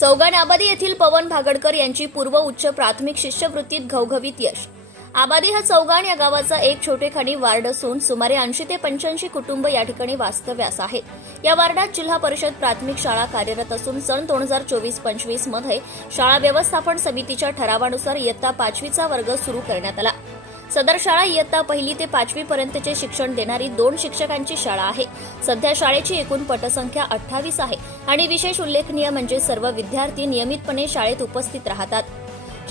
चौगान आबादी येथील पवन भागडकर यांची पूर्व उच्च प्राथमिक शिष्यवृत्तीत घवघवीत यश. आबादी हा चौगाण या गावाचा एक छोटेखानी वार्ड असून सुमारे ऐंशी ते पंच्याऐंशी कुटुंब या ठिकाणी वास्तव्यास आहेत. या वार्डात जिल्हा परिषद प्राथमिक शाळा कार्यरत असून सन दोन हजार चोवीस पंचवीसमध्ये शाळा व्यवस्थापन समितीच्या ठरावानुसार इयत्ता पाचवीचा वर्ग सुरू करण्यात आला. सदर शाळा इयत्ता पहिली ते पाचवी पर्यंतचे शिक्षण देणारी दोन शिक्षकांची शाळा आहे. सध्या शाळेची एकूण पटसंख्या अठ्ठावीस आहे आणि विशेष उल्लेखनीय म्हणजे सर्व विद्यार्थी नियमितपणे शाळेत उपस्थित राहतात.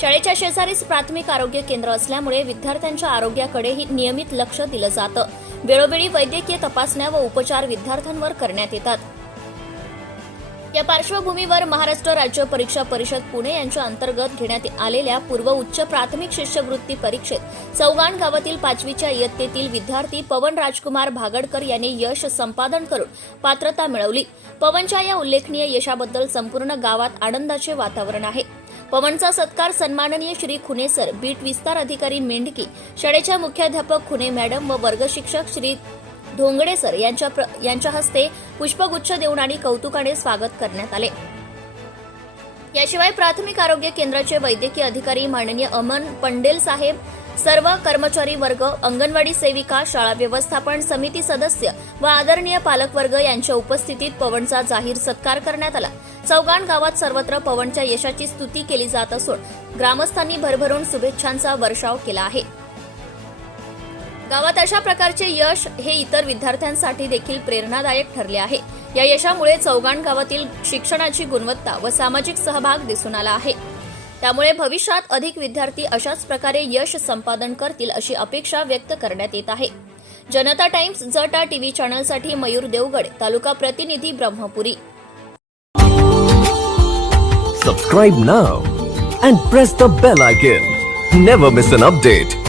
शाळेच्या शेजारीच प्राथमिक आरोग्य केंद्र असल्यामुळे विद्यार्थ्यांच्या आरोग्याकडेही नियमित लक्ष दिलं जातं. वेळोवेळी वैद्यकीय तपासण्या व उपचार विद्यार्थ्यांवर करण्यात येतात. या पार्श्वभूमीवर महाराष्ट्र राज्य परीक्षा परिषद पुणे यांच्या अंतर्गत घेण्यात आलेल्या पूर्व उच्च प्राथमिक शिष्यवृत्ती परीक्षेत चौगाण गावातील पाचवीच्या इयत्तेतील विद्यार्थी पवन राजकुमार भागडकर यांनी यश संपादन करून पात्रता मिळवली. पवनच्या या उल्लेखनीय यशाबद्दल संपूर्ण गावात आनंदाचे वातावरण आहे. पवनचा सत्कार सन्माननीय श्री खुनेसर बीट विस्तार अधिकारी मेंढकी शाळेच्या मुख्याध्यापक खुने मॅडम व वर्ग शिक्षक श्री धोंगडेसर यांच्या प्र- यांच्या हस्ते पुष्पगुच्छ देऊन आणि कौतुकाने स्वागत करण्यात आले. याशिवाय प्राथमिक आरोग्य केंद्राचे वैद्यकीय अधिकारी माननीय अमन पंडेल साहेब सर्व कर्मचारी वर्ग अंगणवाडी सेविका शाळा व्यवस्थापन समिती सदस्य व आदरणीय पालकवर्ग यांच्या उपस्थितीत पवनचा जाहीर सत्कार करण्यात आला. चौगाण गावात सर्वत्र पवनच्या यशाची स्तुती केली जात असून ग्रामस्थांनी भरभरून शुभेच्छांचा वर्षाव केला आहे. गावात अशा प्रकारचे यश हे इतर विद्यार्थ्यांसाठी देखील प्रेरणादायक ठरले आहे. या यशामुळे चौगाण गावातील शिक्षणाची गुणवत्ता व सामाजिक सहभाग दिसून आला आहे. त्यामुळे भविष्यात अधिक विद्यार्थी अशाच प्रकारे यश संपादन करतील अशी अपेक्षा व्यक्त करण्यात येत आहे. जनता टाइम्स जटा टीव्ही चॅनलसाठी मयूर देवगड तालुका प्रतिनिधी Brahmapuri. Subscribe now and press the bell icon never miss an update